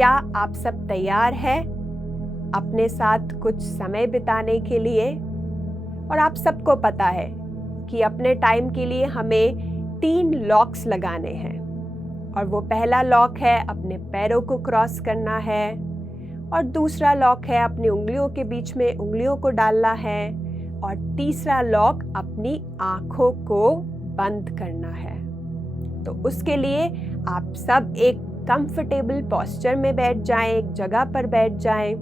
क्या आप सब तैयार हैं अपने साथ कुछ समय बिताने के लिए? और आप सबको पता है कि अपने टाइम के लिए हमें 3 लॉक्स लगाने हैं। और वो पहला लॉक है अपने पैरों को क्रॉस करना है, और दूसरा लॉक है अपनी उंगलियों के बीच में उंगलियों को डालना है, और तीसरा लॉक अपनी आँखों को बंद करना है। तो उसके लिए आप सब एक कंफर्टेबल पोस्चर में बैठ जाएं, एक जगह पर बैठ जाएं।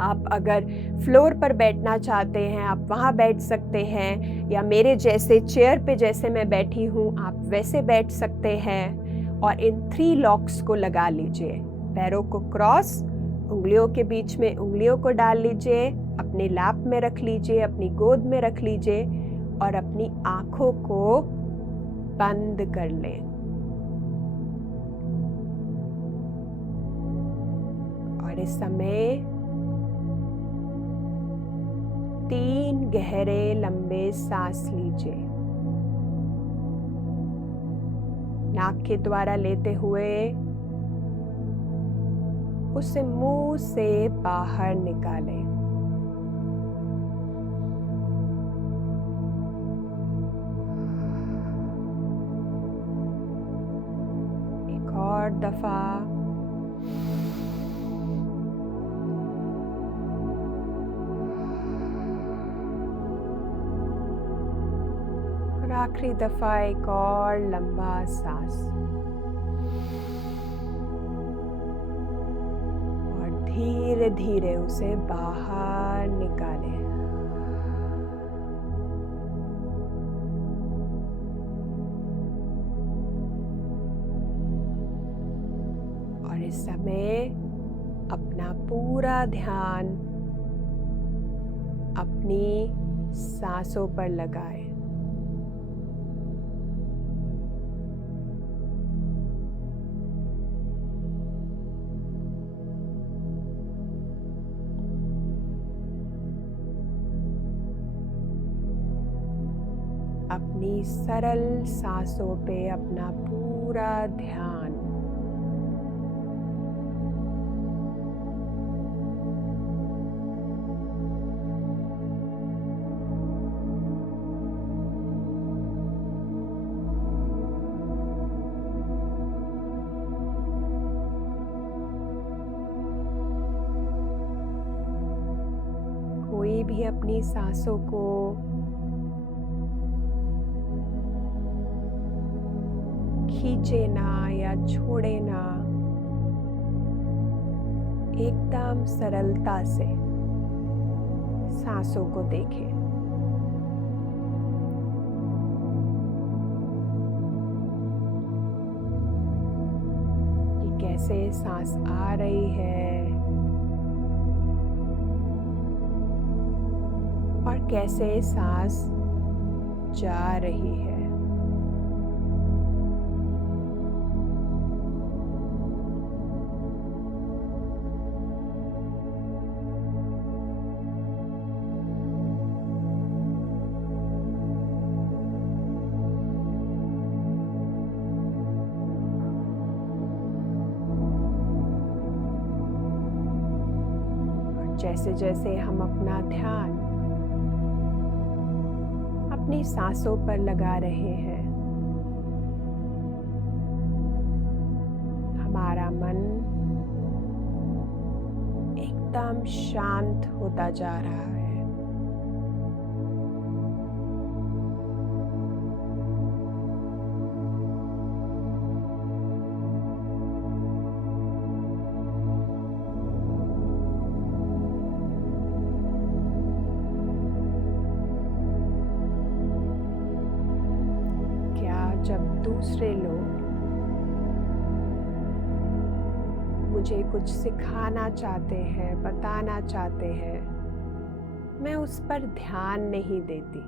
आप अगर फ्लोर पर बैठना चाहते हैं आप वहाँ बैठ सकते हैं, या मेरे जैसे चेयर पे जैसे मैं बैठी हूँ आप वैसे बैठ सकते हैं। और इन 3 लॉक्स को लगा लीजिए। पैरों को क्रॉस, उंगलियों के बीच में उंगलियों को डाल लीजिए, अपने लैप में रख लीजिए, अपनी गोद में रख लीजिए, और अपनी आँखों को बंद कर लें। और इस समय 3 गहरे लंबे सांस लीजिए। नाक के द्वारा लेते हुए उसे मुंह से बाहर निकालें। एक और दफा। और आखिरी दफा एक और लंबा सांस। और धीरे धीरे उसे बाहर निकालें। और इस समय अपना पूरा ध्यान अपनी सांसों पर लगाएं। अपनी सरल सांसों पे अपना पूरा ध्यान। कोई भी अपनी सांसों को खींचे ना या छोड़े ना, एकदम सरलता से सांसों को देखें। कि कैसे सांस आ रही है और कैसे सांस जा रही है। जैसे जैसे हम अपना ध्यान अपनी सांसों पर लगा रहे हैं, हमारा मन एकदम शांत होता जा रहा है। जब दूसरे लोग मुझे कुछ सिखाना चाहते हैं, बताना चाहते हैं, मैं उस पर ध्यान नहीं देती।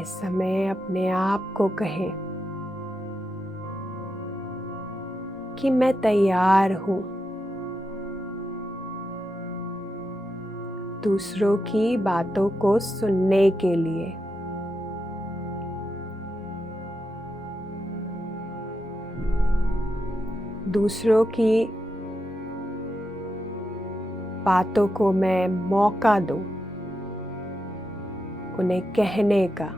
इस समय अपने आप को कहें कि मैं तैयार हूँ। दूसरों की बातों को सुनने के लिए। दूसरों की बातों को मैं मौका दूं, उन्हें कहने का।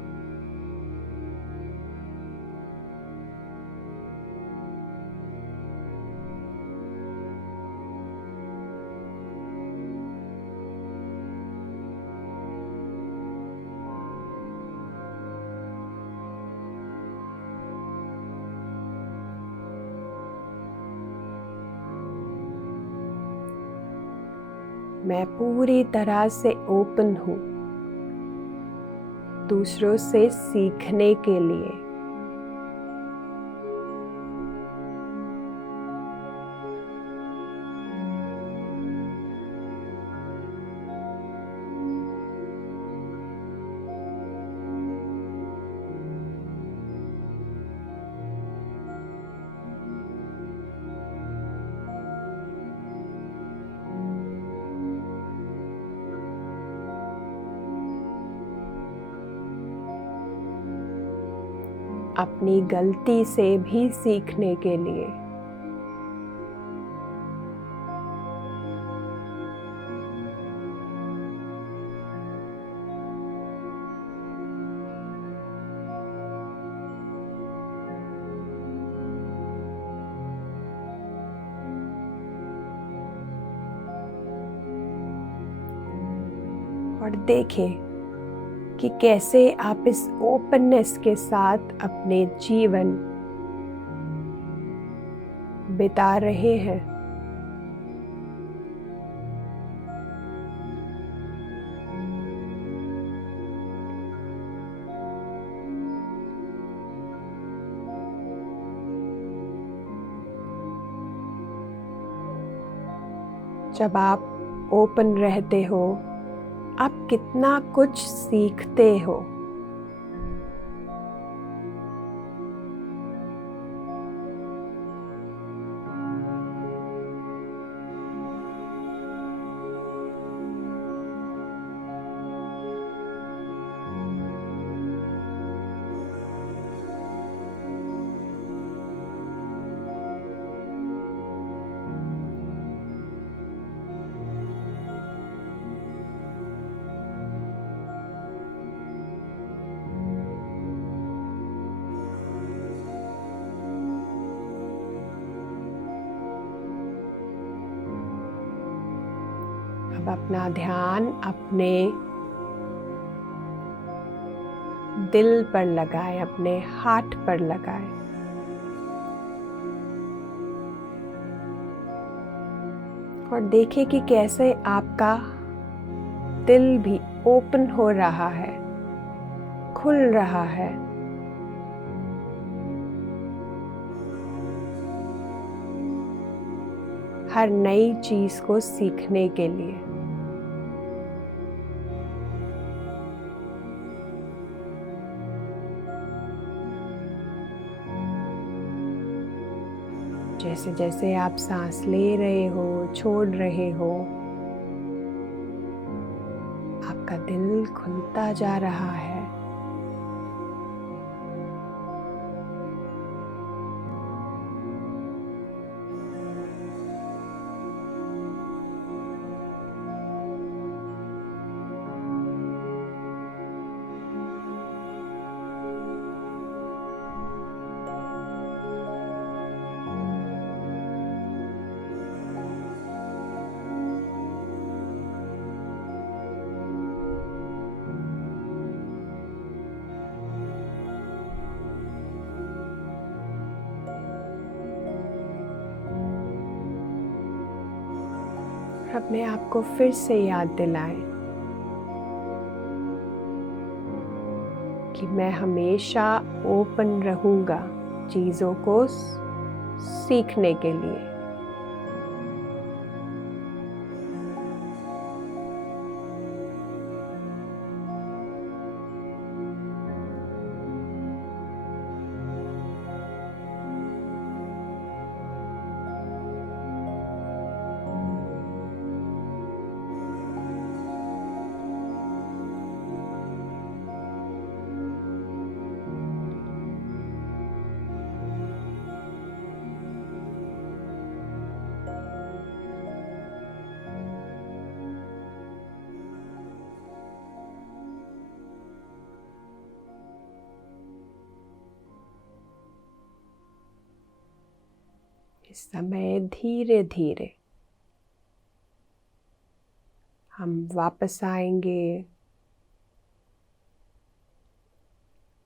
मैं पूरी तरह से ओपन हूँ दूसरों से सीखने के लिए। अपनी गलती से भी सीखने के लिए। और देखें कि कैसे आप इस ओपननेस के साथ अपने जीवन बिता रहे हैं। जब आप ओपन रहते हो, आप कितना कुछ सीखते हो। अब अपना ध्यान अपने दिल पर लगाएं, अपने हार्ट पर लगाएं। और देखें कि कैसे आपका दिल भी ओपन हो रहा है, खुल रहा है। हर नई चीज को सीखने के लिए। जैसे जैसे आप सांस ले रहे हो, छोड़ रहे हो, आपका दिल खुलता जा रहा है। अपने आप को फिर से याद दिलाएं कि मैं हमेशा ओपन रहूंगा चीज़ों को सीखने के लिए। इस समय धीरे धीरे हम वापस आएंगे,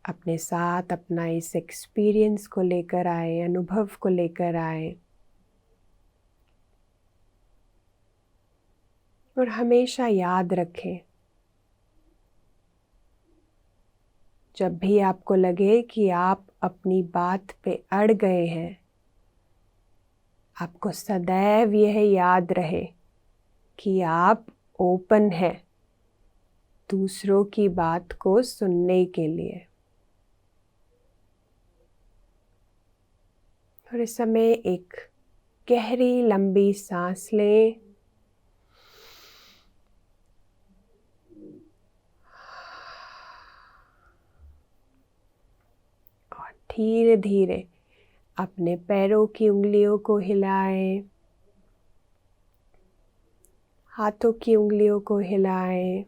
अपने साथ अपना इस एक्सपीरियंस को लेकर आए, अनुभव को लेकर आए। और हमेशा याद रखें, जब भी आपको लगे कि आप अपनी बात पे अड़ गए हैं, आपको सदैव यह याद रहे कि आप ओपन हैं दूसरों की बात को सुनने के लिए। और इस समय एक गहरी लंबी सांस लें और धीरे धीरे अपने पैरों की उंगलियों को हिलाएं, हाथों की उंगलियों को हिलाएं,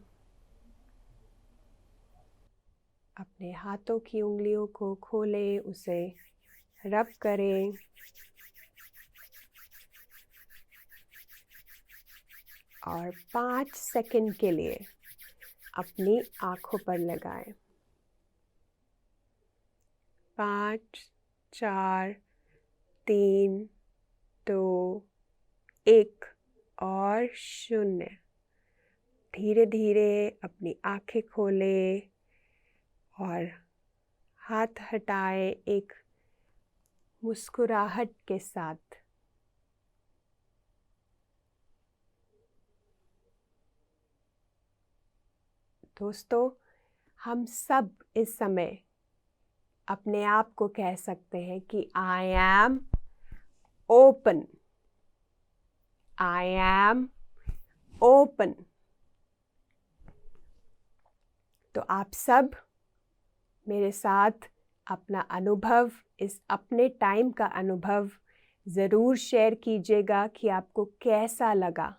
अपने हाथों की उंगलियों को खोलें, उसे रब करें और 5 सेकंड के लिए अपनी आँखों पर लगाएं। 5, 4, 3, 2, 1 और 0। धीरे धीरे अपनी आँखें खोलें और हाथ हटाएं एक मुस्कुराहट के साथ। दोस्तों, हम सब इस समय अपने आप को कह सकते हैं कि I am open, I am open. तो आप सब मेरे साथ अपना अनुभव, इस अपने टाइम का अनुभव ज़रूर शेयर कीजिएगा कि आपको कैसा लगा।